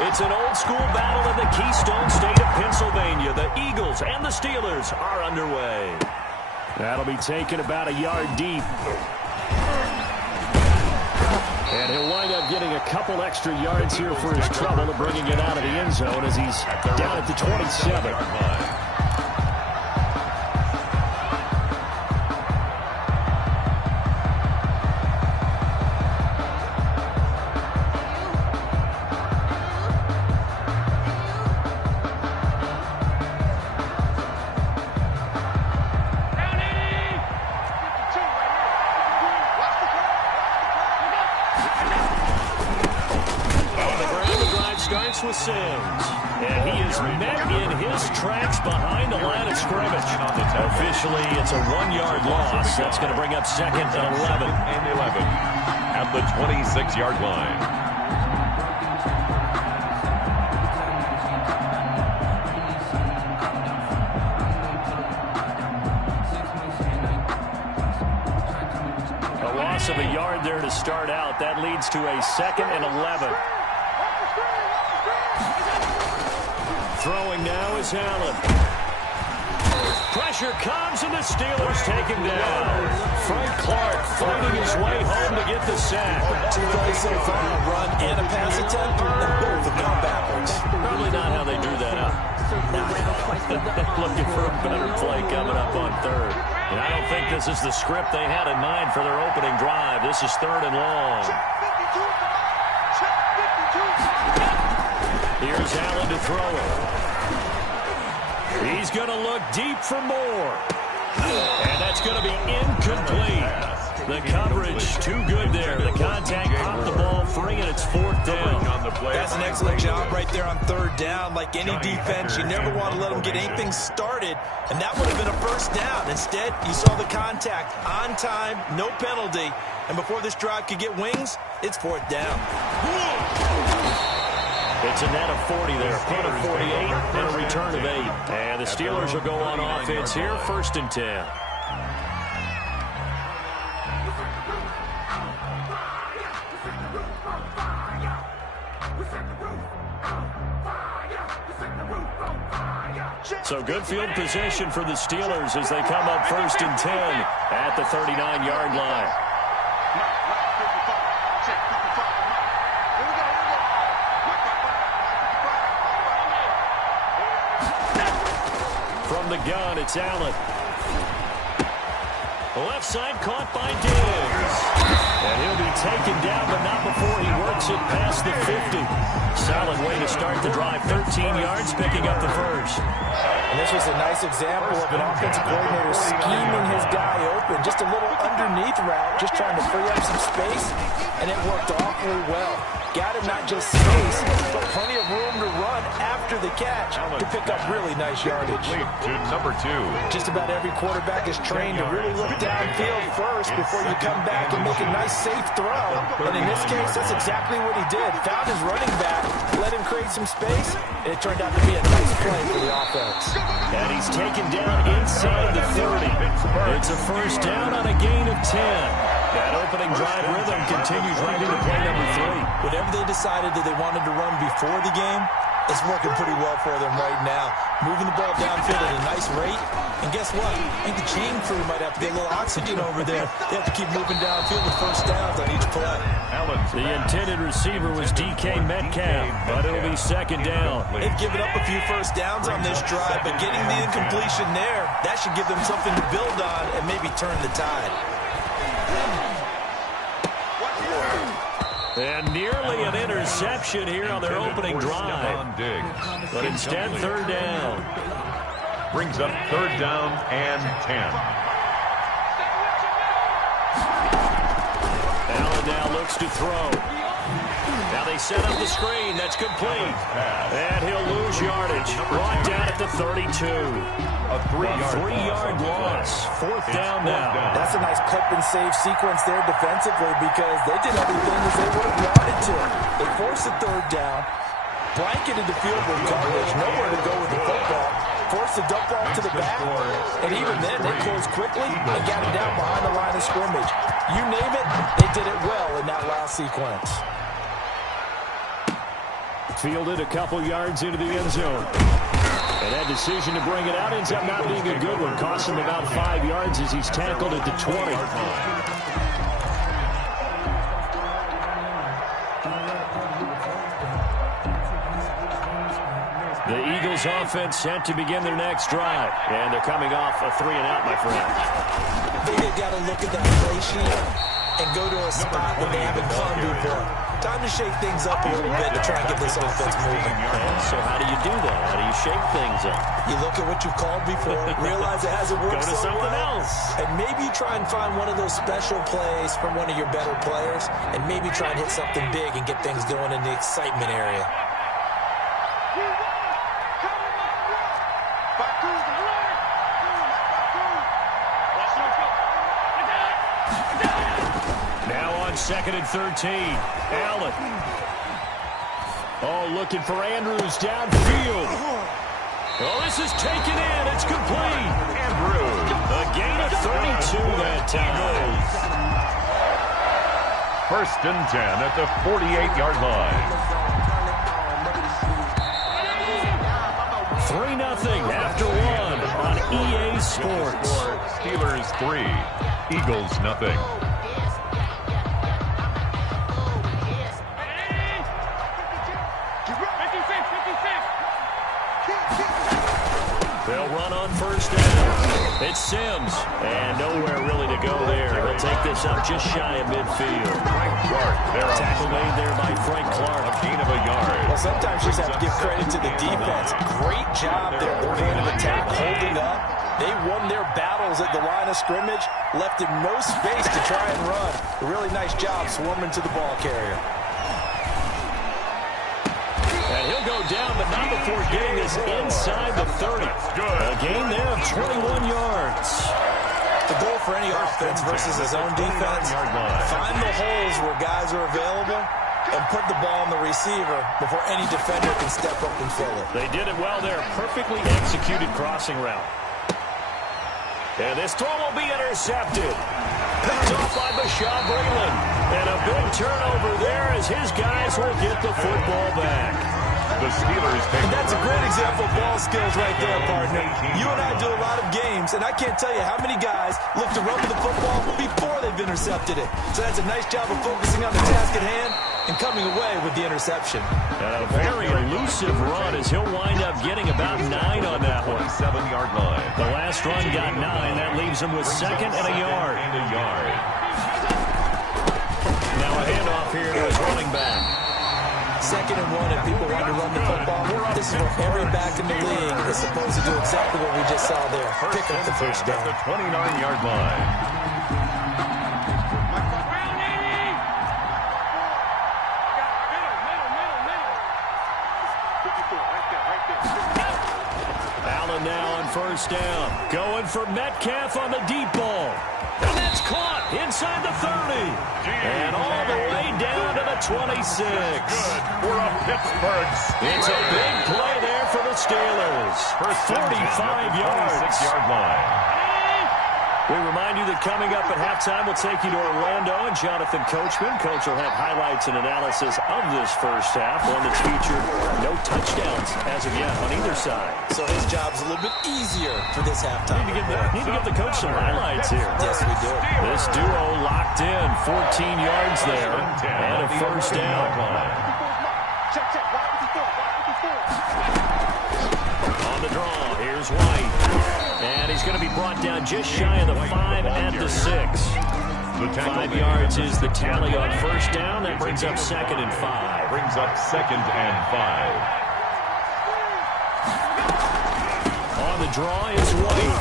It's an old-school battle in the Keystone State of Pennsylvania. The Eagles and the Steelers are underway. That'll be taken about a yard deep. And he'll wind up getting a couple extra yards here for his trouble and bringing it out of the end zone as he's down at the 27. With Sims, and he is met in his tracks behind the line of scrimmage. Officially, it's a 1-yard loss. That's going to bring up 2nd and 11. At the 26-yard line. A loss of a yard there to start out. That leads to a 2nd and 11. Throwing now is Allen. Pressure comes, and the Steelers take him down. Frank Clark fighting his way home to get the sack. 2 plays so far, a run and a pass attempt, and both have gone backwards. Probably not how they drew that up. Looking for a better play coming up on 3rd. And I don't think this is the script they had in mind for their opening drive. This is 3rd and long. Here's Allen to throw it. He's going to look deep for more. And that's going to be incomplete. The coverage too good there. The contact popped the ball free, and it's 4th down. That's an excellent job right there on 3rd down. Like any defense, you never want to let them get anything started, and that would have been a 1st down. Instead, you saw the contact on time, no penalty, and before this drive could get wings, it's 4th down. It's a net of 40 there, punt of 48, and a return of 8. And the Steelers will go on offense here, 1st and 10. So good field position for the Steelers as they come up 1st and 10 at the 39-yard line. From the gun, it's Allen. Left side caught by Diggs. And he'll be taken down, but not before he works it past the 50. Solid way to start the drive. 13 yards, picking up the 1st. And this was a nice example of an offensive coordinator scheming his guy open. Just a little underneath route, just trying to free up some space, and it worked awfully well. Got him not just space, but plenty of room to run after the catch to pick up really nice yardage. To number 2. Just about every quarterback is trained to really look downfield first before you come back and make a nice, safe throw. And in this case, that's exactly what he did. Found his running back, let him create some space, and it turned out to be a nice play for the offense. And he's taken down inside the 30. It's a 1st down on a gain of 10. That opening drive rhythm continues right into play number 3. Whatever they decided that they wanted to run before the game, it's working pretty well for them right now. Moving the ball downfield at a nice rate. And guess what? I think the chain crew might have to get a little oxygen over there. They have to keep moving downfield with 1st downs on each play. The intended receiver was DK Metcalf, but it'll be 2nd down. They've given up a few 1st downs on this drive, but getting the incompletion there, that should give them something to build on and maybe turn the tide. And nearly an interception here on their opening drive. But instead, 3rd down. Brings up 3rd down and 10. Allen now looks to throw. Now they set up the screen. That's complete. And he'll lose yardage. Brought down at the 32. A 3-yard loss. 4th down now. That's a nice clip and save sequence there defensively because they did everything as they would have wanted to. They forced the 3rd down, blanketed the field with coverage, nowhere to go with the football, forced the dump off to the back, and even then they closed quickly and got it down behind the line of scrimmage. You name it, they did it well in that last sequence. Fielded a couple yards into the end zone. And that decision to bring it out ends up not being a good one. Cost him about 5 yards as he's tackled at the 20. The Eagles offense set to begin their next drive. And they're coming off a 3-and-out, my friend. They've got to look at that play sheet and go to a spot that they haven't gone before. Time to shake things up a little bit to try and get this offense moving. So how do you do that? How do you shake things up? You look at what you've called before, realize it hasn't worked Go to so something well, else. and maybe you try and find one of those special plays from one of your better players, and maybe try and hit something big and get things going in the excitement area. Second and 13. Allen. Oh, looking for Andrews downfield. Oh, this is taken in. It's complete. Andrews. A gain of 32 that time. First and 10 at the 48-yard line. 3-0 after one on EA Sports. Steelers 3, Eagles 0. They'll run on first down. It's Sims. And nowhere really to go there. He'll take this up just shy of midfield. Tackle made there by Frank Clark. A gain of a yard. Well, sometimes you just have to give credit to the defense. Great job there at the point of attack, holding up. They won their battles at the line of scrimmage, left him no space to try and run. A really nice job swarming to the ball carrier. And he'll go down, but not before getting this inside the 30. A gain there of 21 yards. The goal for any offense versus his own defense, find the holes where guys are available and put the ball on the receiver before any defender can step up and fill it. They did it well there. Perfectly executed crossing route. And this throw will be intercepted. Picked off by Bashaw Breeland. And a big turnover there as his guys will get the football back. The Steelers take. And that's a great example of ball skills right there, partner. You and I do a lot of games, and I can't tell you how many guys look to run with the football before they've intercepted it. So that's a nice job of focusing on the task at hand and coming away with the interception. A very elusive run as he'll wind up getting about 9 on that one. 7-yard line. The last run got 9. That leaves him with second and a yard. Now a handoff here to his running back. Second and 1, if people want to run the football, this is where every back in the league is supposed to do exactly what we just saw there. Pick up the first down. At the 29-yard line. Allen now on first down. Going for Metcalf on the deep ball. And that's caught inside the 30. And all the way down to the 26. We're up Pittsburgh. It's a big play there for the Steelers. 45 yards. 26-yard line. We remind you that coming up at halftime, we'll take you to Orlando and Jonathan Coachman. Coach will have highlights and analysis of this first half, one that's featured no touchdowns as of yet on either side. So his job's a little bit easier for this halftime. Need to give the coach some highlights here. Yes, we do. This duo locked in, 14 yards there, and a first down. On the draw, here's White. And he's going to be brought down just shy of the 5 at the 6. 5 yards is the tally on first down. That brings up second and 5. Brings up second and 5. On the draw is White.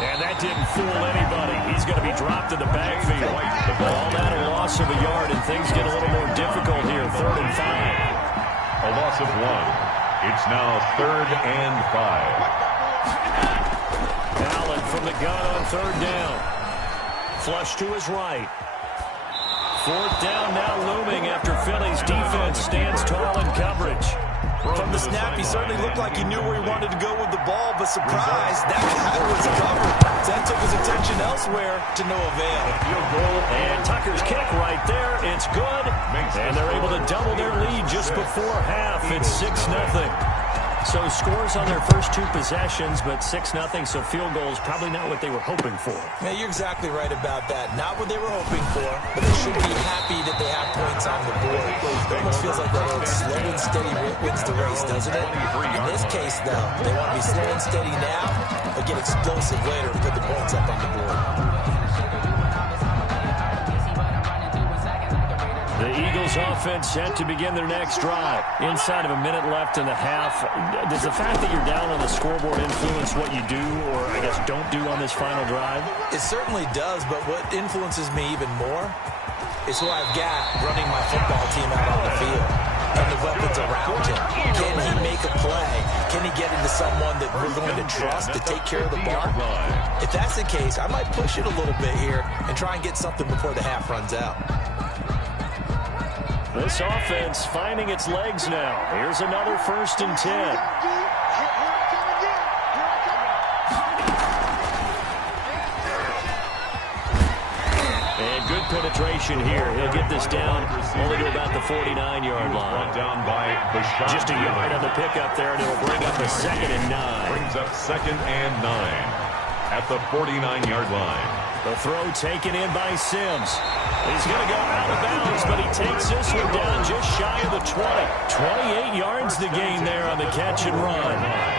And that didn't fool anybody. He's going to be dropped in the backfield. All that a loss of a yard, and things get a little more difficult here. Third and 5. A loss of 1. It's now third and 5. Allen from the gun on third down. Flush to his right. Fourth down now looming after Philly's defense stands tall in coverage. From the snap, he certainly looked like he knew where he wanted to go with the ball, but surprise, that guy was covered. So that took his attention elsewhere to no avail. Field goal. And Tucker's kick right there. It's good. And they're able to double their lead just before before half. It's 6-0. So scores on their first two possessions, but 6-0, so field goals probably not what they were hoping for. Yeah, you're exactly right about that. Not what they were hoping for, but they should be happy that they have points on the board. It almost feels like that old slow and steady wins the race, doesn't it? In this case, though, they want to be slow and steady now, but get explosive later and put the points up on the board. The Eagles offense set to begin their next drive. Inside of a minute left in the half. Does the fact that you're down on the scoreboard influence what you do, or I guess don't do on this final drive? It certainly does, but what influences me even more is who I've got running my football team out on the field and the weapons around him. Can he make a play? Can he get into someone that we're going to trust to take care of the ball? If that's the case, I might push it a little bit here and try and get something before the half runs out. This offense finding its legs now. Here's another 1st and 10. And good penetration here. He'll get this down only to about the 49-yard line. Down by Just a yard on the pickup there, and it'll bring up a 2nd and 9. Brings up 2nd and 9 at the 49-yard line. The throw taken in by Sims. He's going to go out of bounds, but he takes this one down just shy of the 20. 28 yards the gain there on the catch and run.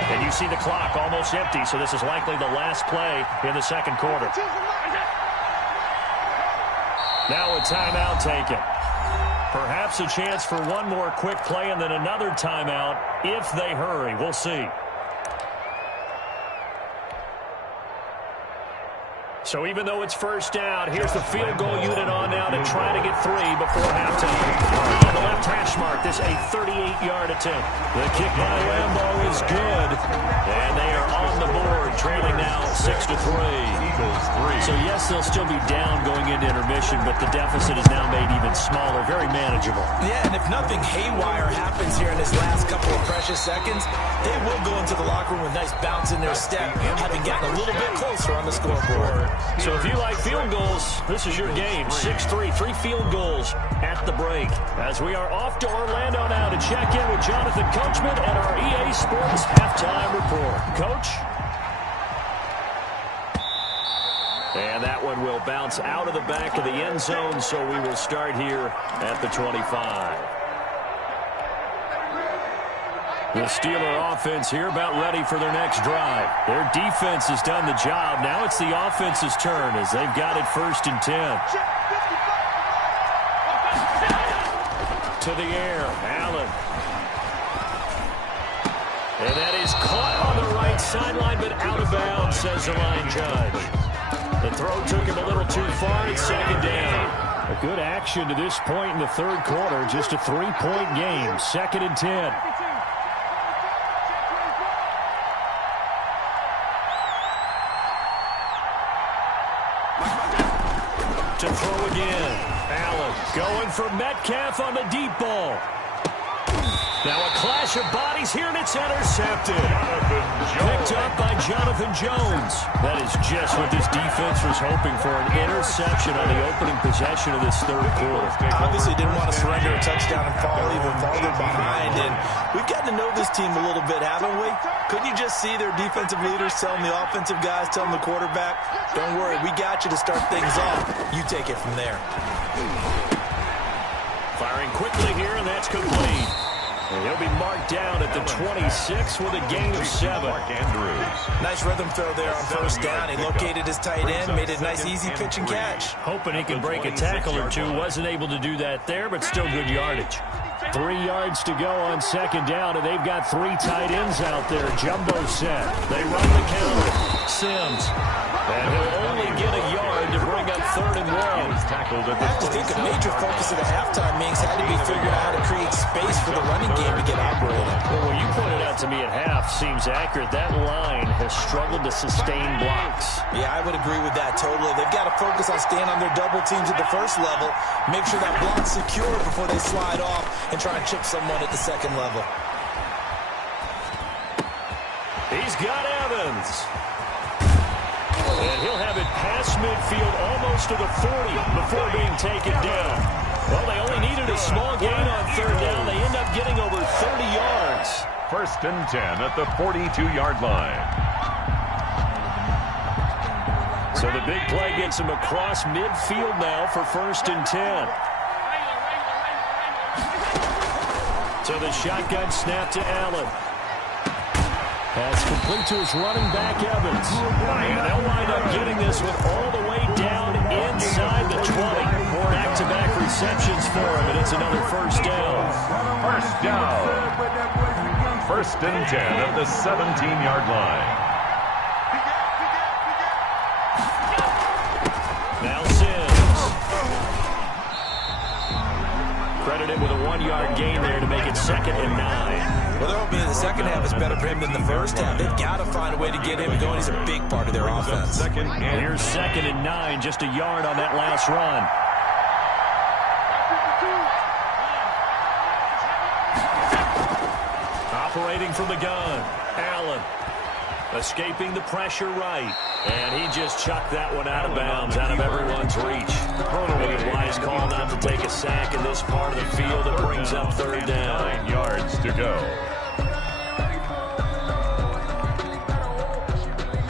And you see the clock almost empty, so this is likely the last play in the second quarter. Now a timeout taken. Perhaps a chance for one more quick play and then another timeout if they hurry. We'll see. So even though it's first down, here's the field goal unit on now to try to get 3 before halftime. On the left hash mark, this a 38-yard attempt. The kick by Lambo is good. And they are on the board, trailing now 6-3. Eagles 3. So yes, they'll still be down going into intermission, but the deficit is now made even smaller, very manageable. Yeah, and if nothing haywire happens here in this last couple of precious seconds, they will go into the locker room with a nice bounce in their step, having gotten a little bit closer on the scoreboard. So if you like field goals, this is your game. 6-3, 3 field goals at the break. As we are off to Orlando now to check in with Jonathan Coachman at our EA Sports Halftime Report. Coach? And that one will bounce out of the back of the end zone, so we will start here at the 25. The Steeler offense here about ready for their next drive. Their defense has done the job. Now it's the offense's turn as they've got it 1st and 10. To the air, Allen. And that is caught on the right sideline, but out of bounds, says the line judge. The throw took him a little too far. It's 2nd down. A good action to this point in the third quarter. Just a 3-point game. 2nd and 10. To throw again. Allen going for Metcalf on the deep ball. Now a clash of bodies here, and it's intercepted. Picked up by Jonathan Jones. That is just what this defense was hoping for, an interception on the opening possession of this third quarter. Obviously didn't want to surrender a touchdown and fall even farther behind. And we've gotten to know this team a little bit, haven't we? Couldn't you just see their defensive leaders telling the offensive guys, telling the quarterback, don't worry, we got you to start things off. You take it from there. Firing quickly here, and that's complete. And he'll be marked down at the 26 with a gain of 7. Nice rhythm throw there on 1st down. He located his tight end, made a nice easy pitch and catch. Hoping he can break a tackle or two. Wasn't able to do that there, but still good yardage. 3 yards to go on 2nd down, and they've got 3 tight ends out there. Jumbo set. They run the counter. Sims. And he'll only get a yard to bring up 3rd and 1. I have to think a major focus of the halftime meetings had to be figuring out how to create space for the running game to get operating. Well, what you pointed out to me at half seems accurate. That line has struggled to sustain blocks. Yeah, I would agree with that totally. They've got to focus on staying on their double teams at the first level, make sure that block's secure before they slide off and try and chip someone at the second level. He's got Evans. And he'll have it past midfield almost to the 40 before being taken down. Well, they only needed a small gain on 3rd down. They end up getting a First and 10 at the 42-yard line. So the big play gets him across midfield now for first and 10. So the shotgun snap to Allen. Pass complete to his running back, Evans. And they'll wind up getting this one all the way down inside the 20. Back-to-back receptions for him, and it's another first down. First down. First and 10 at the 17-yard line. Now Sims. Credited with a 1-yard gain there to make it 2nd and 9. Well, they're hoping the second half is better for him than the first half. They've got to find a way to get him going. He's a big part of their offense. Here's 2nd and 9, just a yard on that last run. Operating from the gun, Allen. Escaping the pressure right. And he just chucked that one out of bounds, out of everyone's reach. A wise call not to take a sack in this part of the field. It brings up third down. 9 yards to go.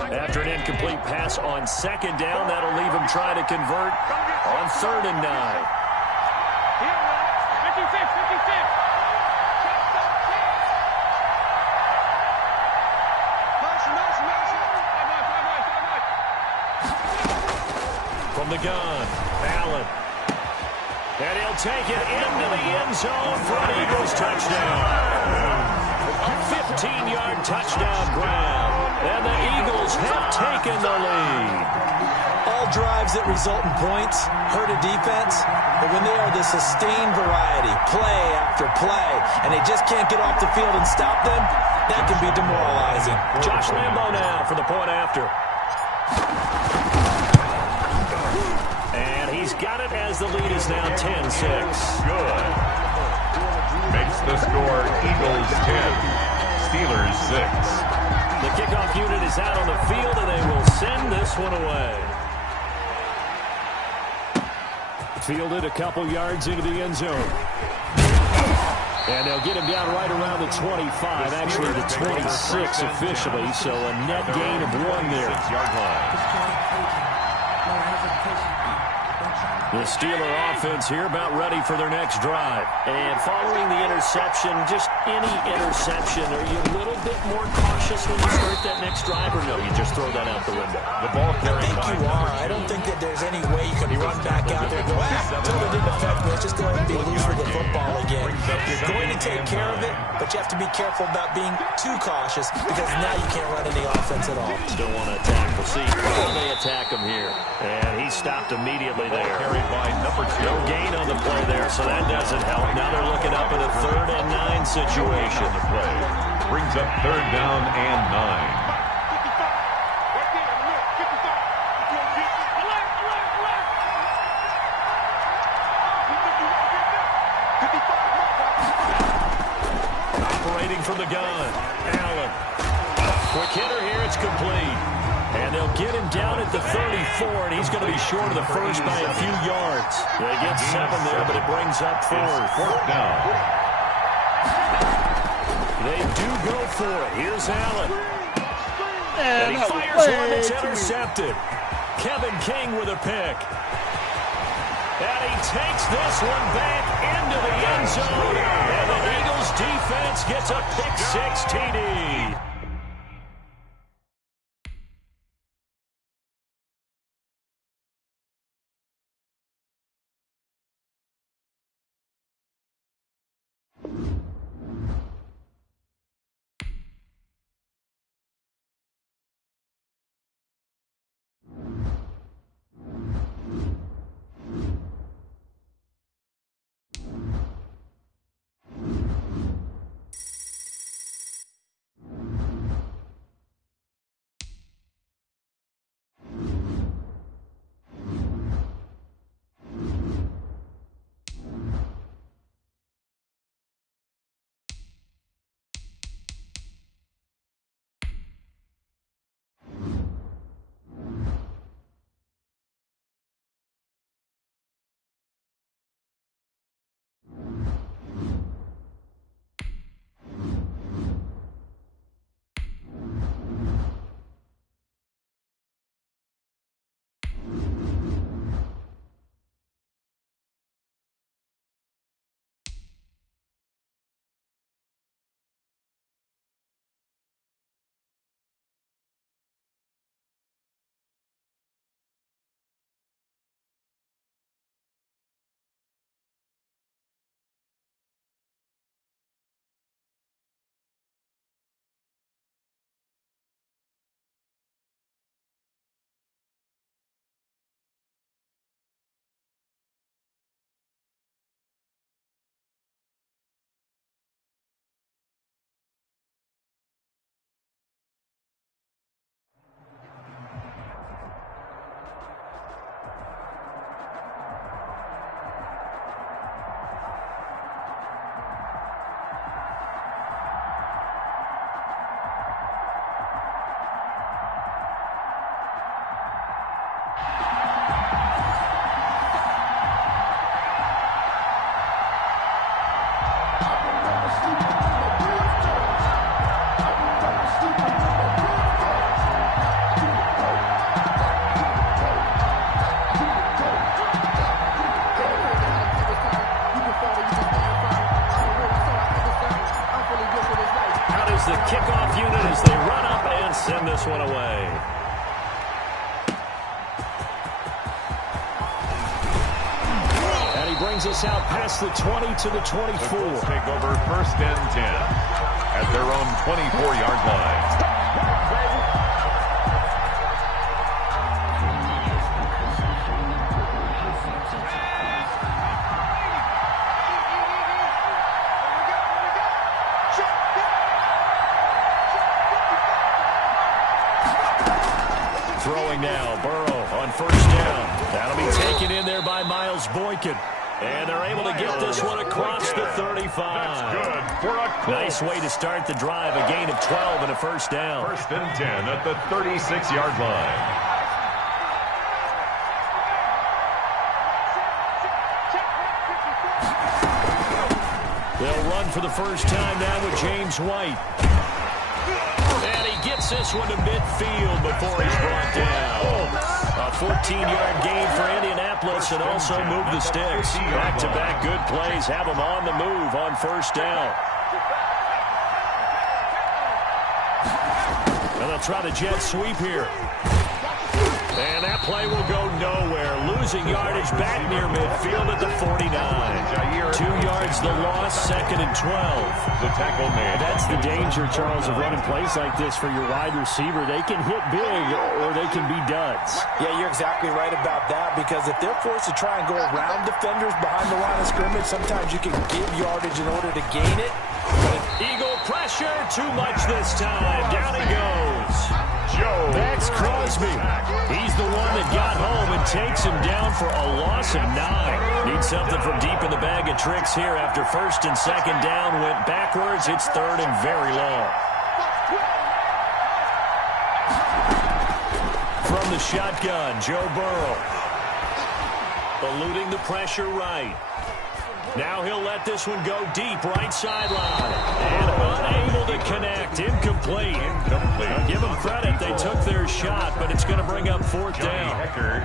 After an incomplete pass on 2nd down, that'll leave him trying to convert on 3rd and 9. From the gun, Allen. And he'll take it into the end zone for an Eagles touchdown. 15-yard touchdown grab. And the Eagles have taken the lead. All drives that result in points hurt a defense, but when they are the sustained variety, play after play, and they just can't get off the field and stop them, that can be demoralizing. Josh Lambo now for the point after. And he's got it as the lead is now 10-6. Good. Makes the score Eagles 10, Steelers 6. The kickoff unit is out on the field, and they will send this one away. Fielded a couple yards into the end zone. And they'll get him down right around the 25, actually the 26 officially, so a net gain of 1 there. 6-yard line. The Steeler offense here about ready for their next drive. And following the interception, just any interception, are you a little bit more cautious when you start that next drive, or no, you just throw that out the window? The ball carrying. I think you are. I don't think that there's any way you can run back out there and go, totally didn't affect me. Let's just go ahead and be loose with the football again. You're going to take care of it, but you have to be careful about being too cautious because now you can't run any offense at all. Still want to attack. We'll see how they attack him here. And he stopped immediately there. Carried by number 2. No gain on the play there, so that doesn't help. Now they're looking up at a 3rd and 9 situation. The play brings up 3rd down and 9. Operating from the gun, Allen. Quick hitter here, it's complete. And they'll get him down at the 34, and he's going to be short of the first by a few yards. They get 7 there, but it brings up 4th. 4th down. They do go for it. Here's Allen. And he fires one that's intercepted. Kevin King with a pick. And he takes this one back into the end zone. And the Eagles defense gets a pick-6 TD. the kickoff unit as they run up and send this one away. And he brings us out past the 20 to the 24. The Colts take over 1st and 10 at their own 24-yard line. Throwing now, Burrow on 1st down. That'll be taken in there by Miles Boykin. And they're able to get this one across the 35. That's good for a Colts. Nice way to start the drive, a gain of 12 and a 1st down. 1st and 10 at the 36-yard line. They'll run for the first time now with James White. And he gets this one to midfield before he's brought down. A 14-yard gain for Indianapolis and also move the sticks. Back-to-back good plays have them on the move on 1st down. And they'll try the jet sweep here. And that play will go nowhere. Losing yardage back near midfield at the 49. 2 yards the loss, 2nd and 12. The tackle made. That's the danger, Charles, of running plays like this for your wide receiver. They can hit big or they can be duds. Yeah, you're exactly right about that, because if they're forced to try and go around defenders behind the line of scrimmage, sometimes you can give yardage in order to gain it. Eagle pressure, too much this time. Down he goes. That's Crosby. He's the one that got home and takes him down for a loss of 9. Need something from deep in the bag of tricks here after 1st and 2nd down went backwards. It's 3rd and very long. From the shotgun, Joe Burrow. Eluding the pressure right. Now he'll let this one go deep, right sideline. And unable to connect. Incomplete. I'll give them credit. They took their shot, but it's going to bring up 4th down.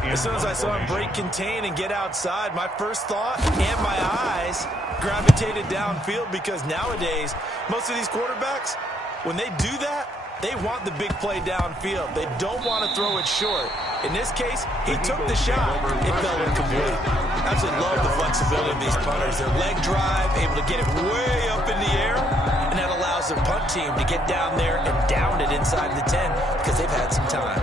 As soon as I saw him break contain and get outside, my first thought and my eyes gravitated downfield, because nowadays, most of these quarterbacks, when they do that, they want the big play downfield. They don't want to throw it short. In this case, he took the shot. It fell incomplete. Absolutely love the flexibility of these punters. Their leg drive, able to get it way up in the air, and that allows their punt team to get down there and down it inside the 10 because they've had some time.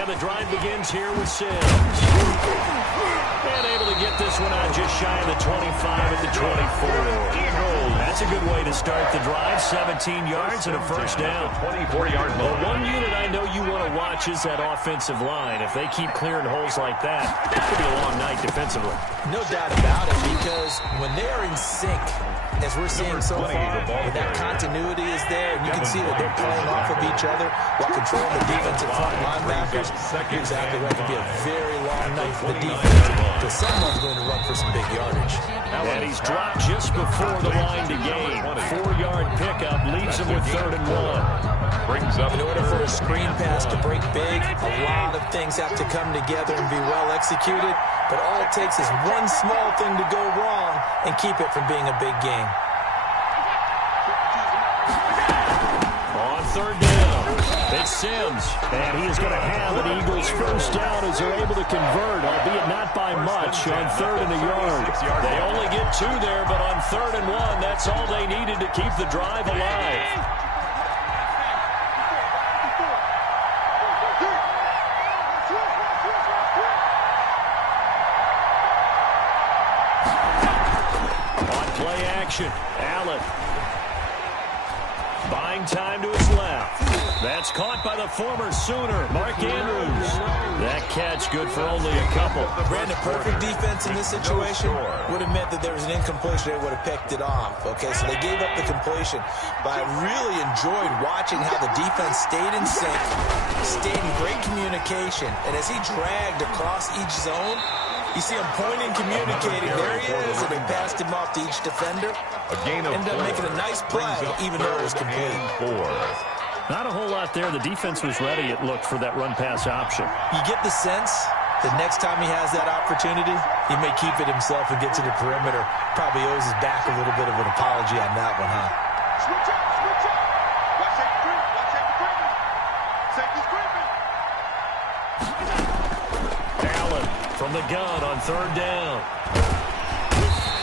The drive begins here with Sims. And able to get this one out just shy of the 25 at the 24. That's a good way to start the drive. 17 yards and a 1st down. 24-yard line. Well, one unit I know you want to watch is that offensive line. If they keep clearing holes like that, it could be a long night defensively. No doubt about it, because when they are in sync, as we're seeing so far, that continuity is there, and you can see that they're playing off of each other while controlling the defensive front linebackers. You're exactly right. It could be a very long night for the defense, because someone's going to run for some big yardage. And he's dropped just before the line to gain. 4-yard pickup leaves him with 3rd and 1. Brings up in order for a screen pass to break big, a lot of things have to come together and be well executed. But all it takes is one small thing to go wrong and keep it from being a big game. On 3rd down, it's Sims. And he is going to have an Eagles 1st down as they're able to convert, albeit not by much, on 3rd and a yard. They only get 2 there, but on 3rd and 1, that's all they needed to keep the drive alive. Allen. Buying time to his left. That's caught by the former Sooner, Mark Andrews. That catch good for only a couple. Brandon, perfect defense in this situation would have meant that there was an incompletion. They would have picked it off. Okay, so they gave up the completion. But I really enjoyed watching how the defense stayed in sync, stayed in great communication, and as he dragged across each zone, You see him pointing, communicating. There he is, and they passed him off to each defender. A gain of Ended up making a nice play, even though it was complete. 4. Not a whole lot there. The defense was ready, it looked, for that run-pass option. You get the sense that next time he has that opportunity, he may keep it himself and get to the perimeter. Probably owes his back a little bit of an apology on that one, huh? Switch up, switch up. Watch safety creep, watch safety creeping. Safety's creeping. Allen from the gun on 3rd down.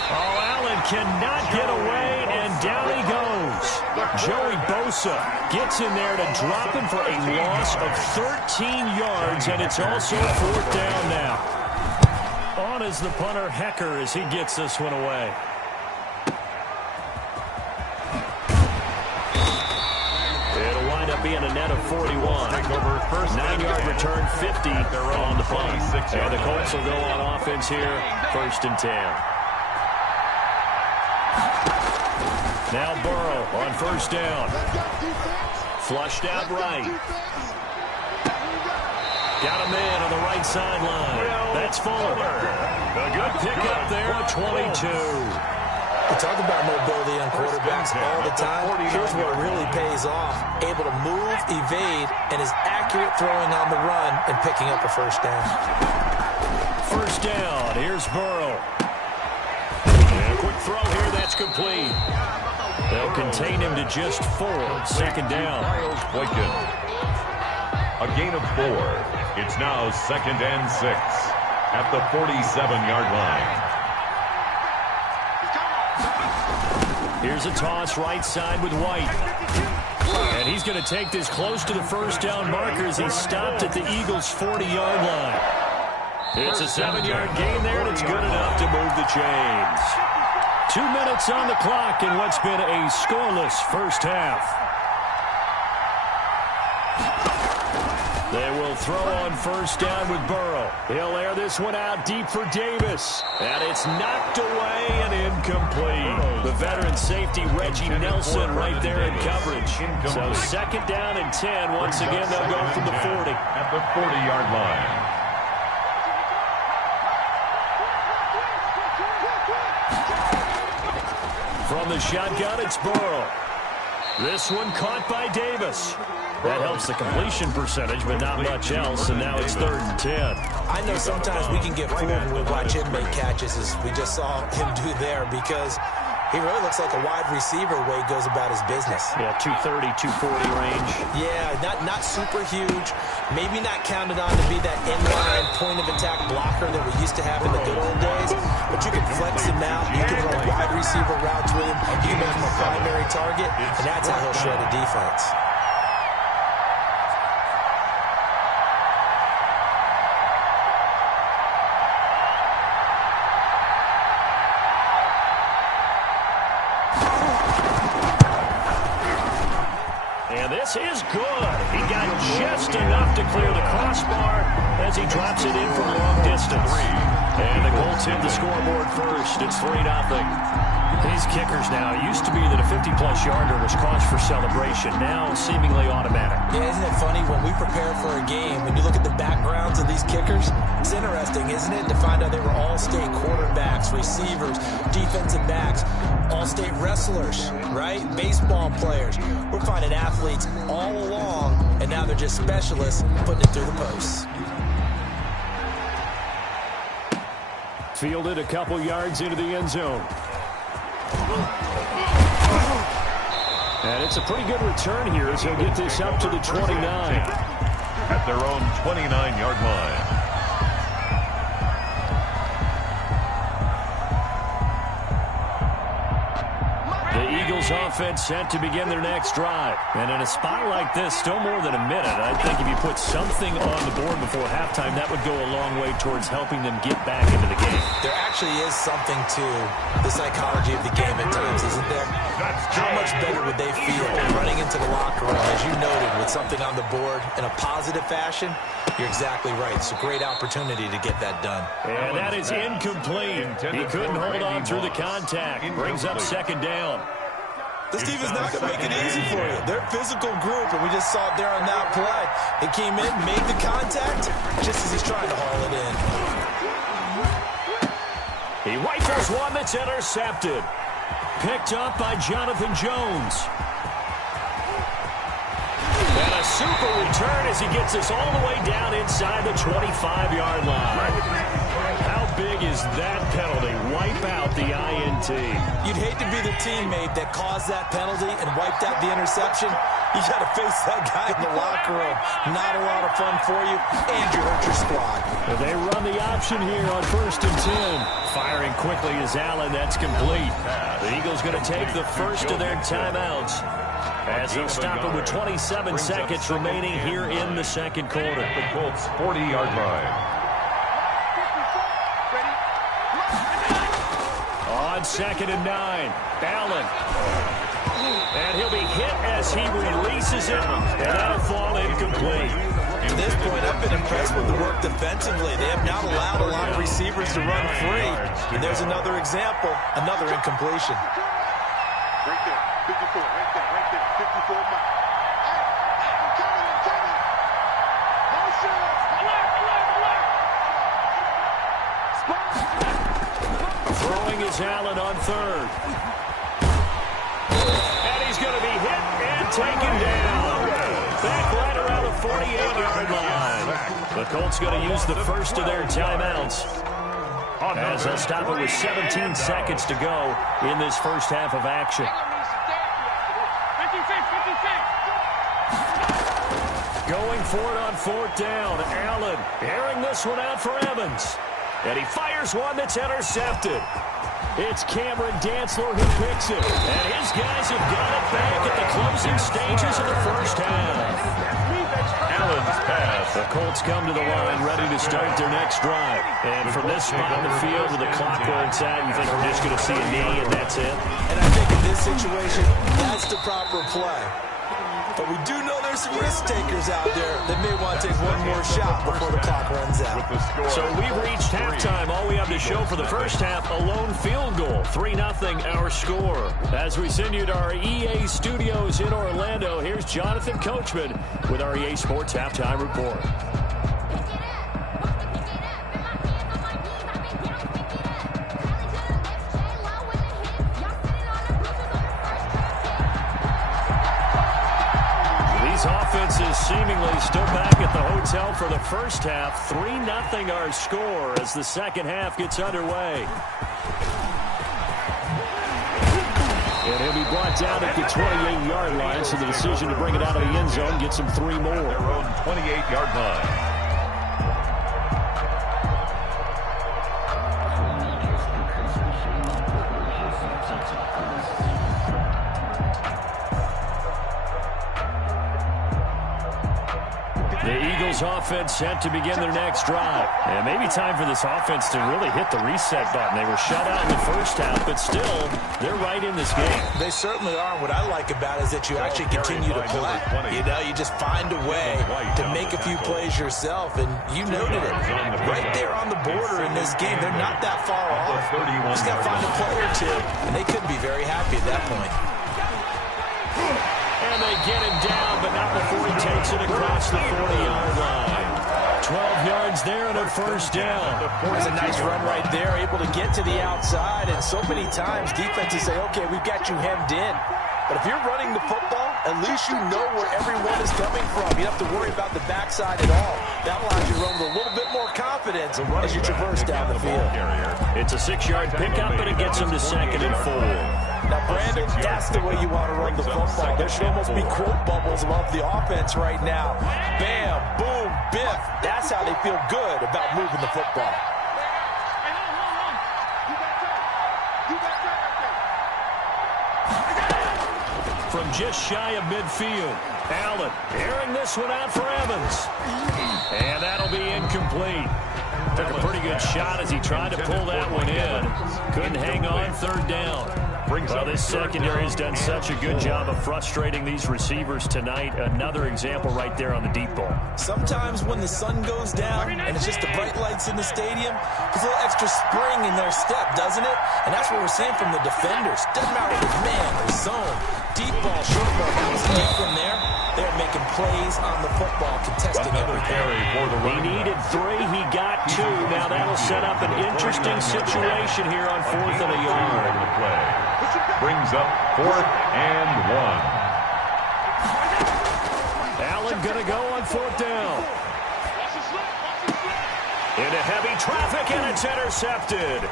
Oh, Allen cannot get away, and down he goes. Joey Bosa gets in there to drop him for a loss of 13 yards, and it's also 4th down now. On is the punter, Hecker, as he gets this one away. It'll wind up being a net of 41. Take over first 9-yard return, 50 on the punt. And the Colts will go on offense here, 1st and 10. Now Burrow on 1st down. Flushed out right. Got a man on the right sideline. That's Fuller. A good pickup there at 22. We talk about mobility on quarterbacks all the time. Here's where it really pays off. Able to move, evade, and is accurate throwing on the run and picking up a 1st down. 1st down. Here's Burrow. And a quick throw here. That's complete. They'll contain him to just 4. 2nd down. A gain of 4. It's now 2nd and 6 at the 47-yard line. Here's a toss right side with White. And he's going to take this close to the 1st down marker as he's stopped at the Eagles' 40-yard line. It's a 7-yard gain there, and it's good enough to move the chains. 2 minutes on the clock in what's been a scoreless 1st half. They will throw on 1st down with Burrow. He'll air this one out deep for Davis. And it's knocked away and incomplete. The veteran safety, Reggie Nelson, right there in coverage. So 2nd down and 10. Once again, they'll go from the 40. At the 40-yard line. From the shotgun, it's Burrow. This one caught by Davis. That helps the completion percentage, but not much else, and now it's 3rd and 10. I know sometimes we can get fooled when we watch him make catches, as we just saw him do there, because he really looks like a wide receiver the way he goes about his business. Yeah, 230, 240 range. Yeah, not super huge. Maybe not counted on to be that inline point-of-attack blocker that we used to have in the good old days, but you can flex him out. You can run wide receiver routes with him. You can make him a primary target, and that's how he'll shred a defense. This is good. He got just enough to clear the crossbar as he drops it in from long distance. And the Colts hit the scoreboard first. It's 3-0. These kickers now, it used to be that a 50-plus yarder was cause for celebration. Now seemingly automatic. Yeah, isn't it funny when we prepare for a game, when you look at the backgrounds of these kickers, it's interesting, isn't it, to find out they were all-state quarterbacks, receivers, defensive backs, all-state wrestlers, right? Baseball players. We're finding athletes all along, and now they're just specialists putting it through the posts. Fielded a couple yards into the end zone. And it's a pretty good return here as he'll get this up to the 29. At their own 29-yard line. The Eagles offense set to begin their next drive. And in a spot like this, still more than a minute, I think if you put something on the board before halftime, that would go a long way towards helping them get back into the game. There actually is something to the psychology of the game at times, isn't there? How much better would they feel running into the locker room, as you noted, with something on the board in a positive fashion? You're exactly right. It's a great opportunity to get that done. And that is incomplete. He couldn't hold on through the contact. Brings up 2nd down. This team is not going to make it easy for you. They're a physical group, and we just saw it there on that play. He came in, made the contact, just as he's trying to haul it in. He rifles one that's intercepted. Picked up by Jonathan Jones. And a super return as he gets us all the way down inside the 25-yard line. How big is that penalty? Wipe out the INT. You'd hate to be the teammate that caused that penalty and wiped out the interception. You got to face that guy in the locker room. Not a lot of fun for you, and you hurt your squad. They run the option here on 1st and 10. Firing quickly is Allen. That's complete. The Eagles going to take the first of their timeouts as they'll stop it with 27 seconds remaining here in the second quarter. The Colts 40-yard line. On 2nd and 9, Allen. And he'll be hit as he releases it, and that'll fall incomplete. At this point, I've been impressed with the work defensively. They have not allowed a lot of receivers to run free. And there's another example, another incompletion. Right there, 54, right there, 54 miles. I'm coming. Motion, alert. Throwing is Allen on 3rd. And he's going to be hit and taken down. Back right around the 48-yard line. The Colts going to use the first of their timeouts as they'll stop it with 17 seconds to go in this first half of action. 56. Going for it on 4th down. Allen airing this one out for Evans. And he fires one that's intercepted. It's Cameron Dantzler who picks it. And his guys have got it back at the closing stages of the first half. Allen's pass. The Colts come to the line ready to start their next drive. And from this spot in the field with the clock where it's at, you think we're just going to see a knee and that's it? And I think in this situation, that's the proper play. But we do know there's some risk takers out there that may want to take one more shot before the clock runs out. So we've reached halftime. All we have to show for the first half, a lone field goal. 3-0 our score. As we send you to our EA studios in Orlando, here's Jonathan Coachman with our EA Sports Halftime Report. Offenses seemingly still back at the hotel for the first half. 3-0 our score as the second half gets underway. And he'll be brought down at the 28-yard line, so the decision to bring it out of the end zone gets him 3 more. Their own 28-yard line. The Eagles offense set to begin their next drive. And maybe time for this offense to really hit the reset button. They were shut out in the first half, but still, they're right in this game. They certainly are. What I like about it is that you actually continue to play. You know, you just find a way to make a few plays yourself, and you noted it. Right there on the border in this game, they're not that far off. Just got to find a play or two, and they could be very happy at that point. And they get him down, but not before he takes it across the 40-yard line. 12 yards there and a first down. That's a nice run right there, able to get to the outside. And so many times defenses say, okay, we've got you hemmed in. But if you're running the football, at least you know where everyone is coming from. You don't have to worry about the backside at all. That allows you to run with a little bit more confidence as you traverse down the field. It's a 6-yard pickup, and it gets him to 2nd and 4. Now, Brandon, that's the way you want to run the football. There should almost be quote bubbles above the offense right now. Bam, boom, biff. That's how they feel good about moving the football. From just shy of midfield, Allen airing this one out for Evans. And that'll be incomplete. Took a pretty good shot as he tried to pull that one in. Couldn't hang on 3rd down. Well, this secondary has done such a good job of frustrating these receivers tonight. Another example right there on the deep ball. Sometimes when the sun goes down and it's just the bright lights in the stadium, there's a little extra spring in their step, doesn't it? And that's what we're seeing from the defenders. Doesn't matter if it's man or zone. Deep ball, short ball, bouncing in from there. They're making plays on the football, contesting everything. He needed 3. He got 2. Now that'll set up an interesting situation here on 4th and a yard. Brings up 4th and 1. Allen going to go on 4th down. Into heavy traffic, and it's intercepted.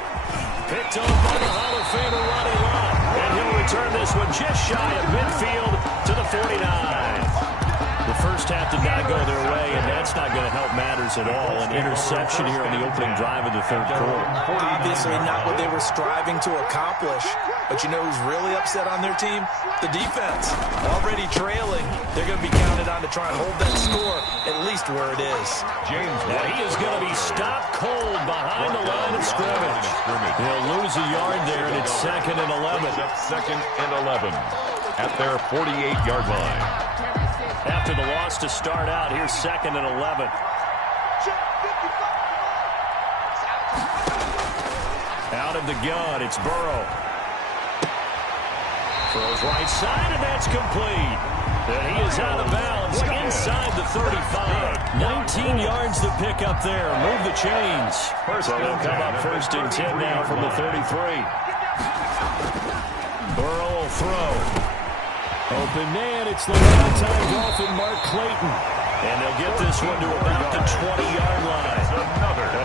Picked off by the Hall of Famer Ronnie Lott. And he'll return this one just shy of midfield to the 49. The first half did not go their way, and that's not going to help matters at all. An interception here on the opening drive of the third quarter. Obviously not what they were striving to accomplish. But you know who's really upset on their team? The defense. Already trailing. They're going to be counted on to try and hold that score at least where it is. Now he is going to be stopped cold behind the line of scrimmage. He'll lose a yard there, and it's 2nd and 11. 2nd and 11 at their 48-yard line. After the loss to start out, here's 2nd and 11. Out of the gun, it's Burrow. Throws right side, and that's complete. And he is out of bounds inside the 35. 19 yards to pick up there. Move the chains. So they'll come up 1st and 10 now from the 33. Burrow will throw. Open man, it's the long-time Dolphin Mark Clayton. And they'll get this one to about the 20-yard line.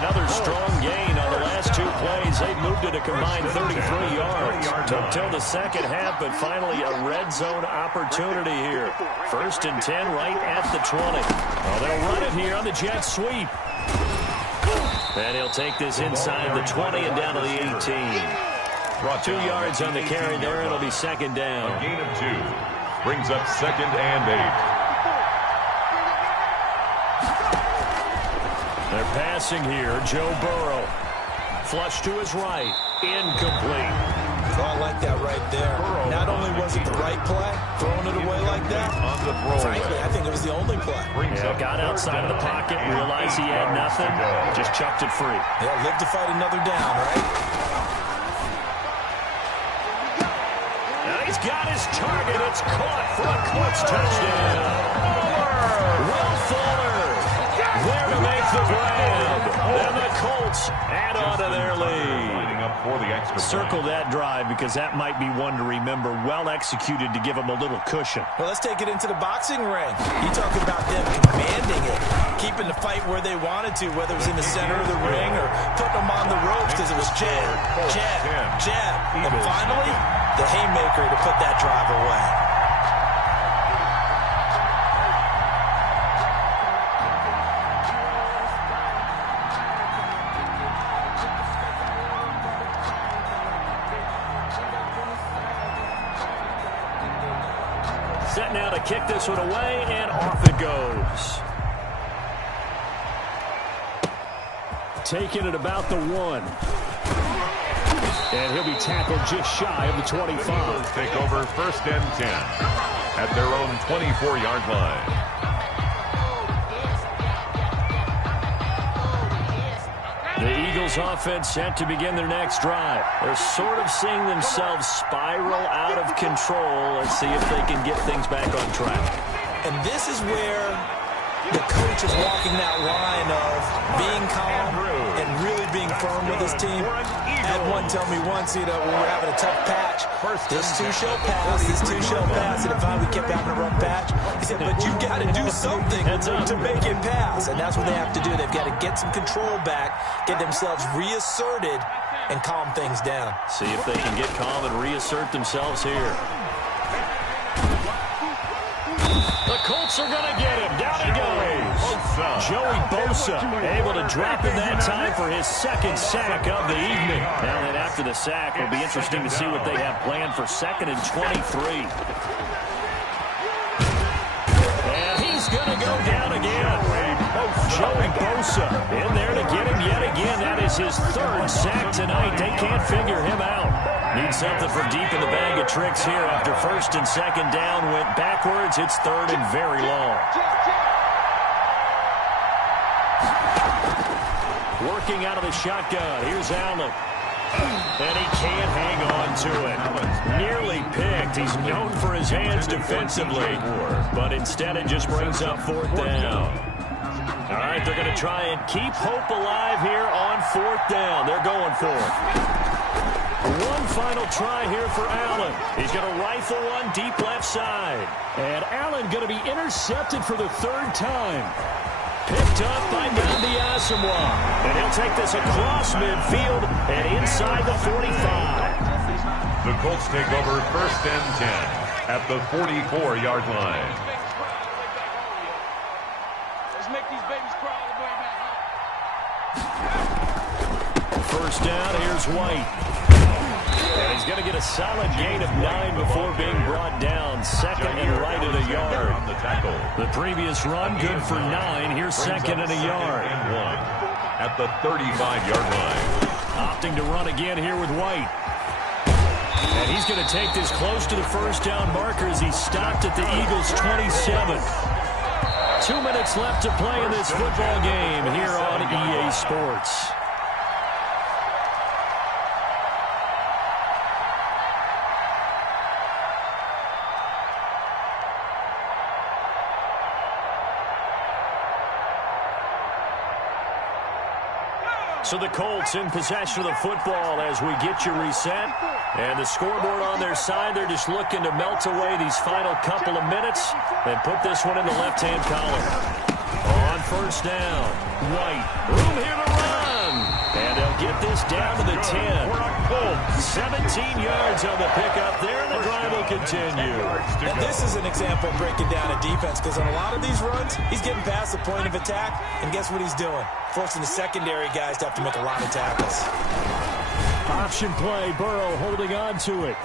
Another strong gain on the last 2 plays. They've moved it a combined 33 yards. Took till the second half, but finally a red zone opportunity here. 1st and 10 right at the 20. Well, they'll run it here on the jet sweep. And he'll take this inside the 20 and down to the 18. 2 yards on the carry there. It'll be 2nd down. A gain of 2. Brings up 2nd and 8. They're passing here. Joe Burrow. Flush to his right. Incomplete. Oh, I like that right there. Not only was it the right play, throwing it away like that, frankly, I think it was the only play. Yeah, got outside of the pocket, realized he had nothing, just chucked it free. Yeah, live to fight another down, right? Now he's got his target. It's caught for a Colts touchdown. Will Fuller there to make the grab. And the Colts add on to their lead. Circle that drive because that might be one to remember. Well executed to give them a little cushion. Well, let's take it into the boxing ring. You talk about them commanding it, keeping the fight where they wanted to, whether it was in the center of the ring or putting them on the ropes because it was jab, jab, jab. And finally, the haymaker to put that drive away. Set now to kick this one away, and off it goes. Taking it about the 1. And he'll be tackled just shy of the 25. Take over 1st and 10 at their own 24-yard line. The Eagles offense set to begin their next drive. They're sort of seeing themselves spiral out of control. Let's see if they can get things back on track. And this is where the coach is walking that line of being calm and really being firm with his team. I had one tell me once, you know, when we were having a tough patch, this too shall pass, this too shall pass. And if we kept having a rough patch, he said, but you've got to do something to make it pass. And that's what they have to do. They've got to get some control back, get themselves reasserted, and calm things down. See if they can get calm and reassert themselves here. The Colts are going to get him. Down he goes. Joey Bosa able to drop in that time for his 2nd sack of the evening. Now then after the sack, it'll be interesting to see what they have planned for 2nd and 23. And he's going to go down again. Joey Bosa in there to get him yet again. That is his 3rd sack tonight. They can't figure him out. Need something for deep in the bag of tricks here. After 1st and 2nd down, went backwards. It's 3rd and very long. Working out of the shotgun. Here's Allen. And he can't hang on to it. Nearly picked. He's known for his hands defensively, but instead it just brings up fourth down. All right, they're going to try and keep hope alive here on fourth down. They're going for it. One final try here for Allen. He's going to rifle one deep left side. And Allen going to be intercepted for the third time. Picked up by MDDN. And he'll take this across midfield and inside the 45. The Colts take over first and 10 at the 44-yard line. Let's make these babies crawl all the way back. First down, here's White. And he's going to get a solid gain of 9 before being brought down. Second and right at a yard. On the tackle. The previous run, good for 9. Here's second and a yard. And 1 at the 35-yard line. Opting to run again here with White. And he's going to take this close to the first down marker as he stopped at the Eagles' 27. 2 minutes left to play in this football game here on EA Sports. So the Colts in possession of the football as we get you reset. And the scoreboard on their side, they're just looking to melt away these final couple of minutes and put this one in the left-hand column. On first down, White, room here to run. And they'll get this down to the 10. 17 yards on the pickup there, and the drive will continue. And this is an example of breaking down a defense, because on a lot of these runs, he's getting past the point of attack, and guess what he's doing? Forcing the secondary guys to have to make a lot of tackles. Option play, Burrow holding on to it.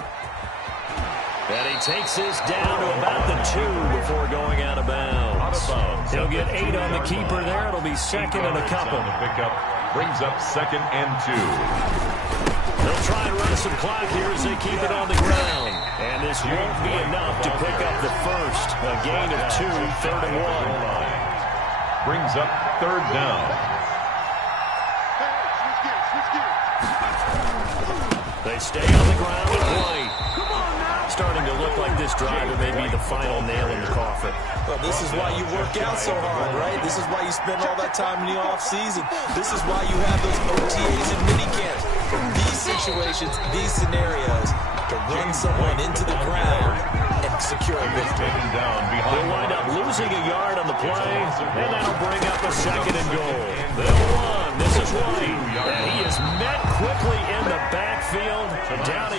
And he takes this down to about the 2 before going out of bounds. He'll get 8 on the keeper there. It'll be second and a couple. The pickup brings up second and 2. They'll try and run some clock here as they keep it on the ground. And this won't be enough to pick up the first. A gain of 2, third and 1. Brings up third down. They stay on the ground and play. Starting to look like this drive may be the final nail in the coffin. Well, this is why you work out so hard, right? This is why you spend all that time in the offseason. This is why you have those OTAs and minicamps. For these situations, these scenarios, to run someone into the ground and secure a victory. They'll wind up losing a yard on the play, and that'll bring up a second and goal. They'll run. This is White. And he is met quickly in the backfield. Down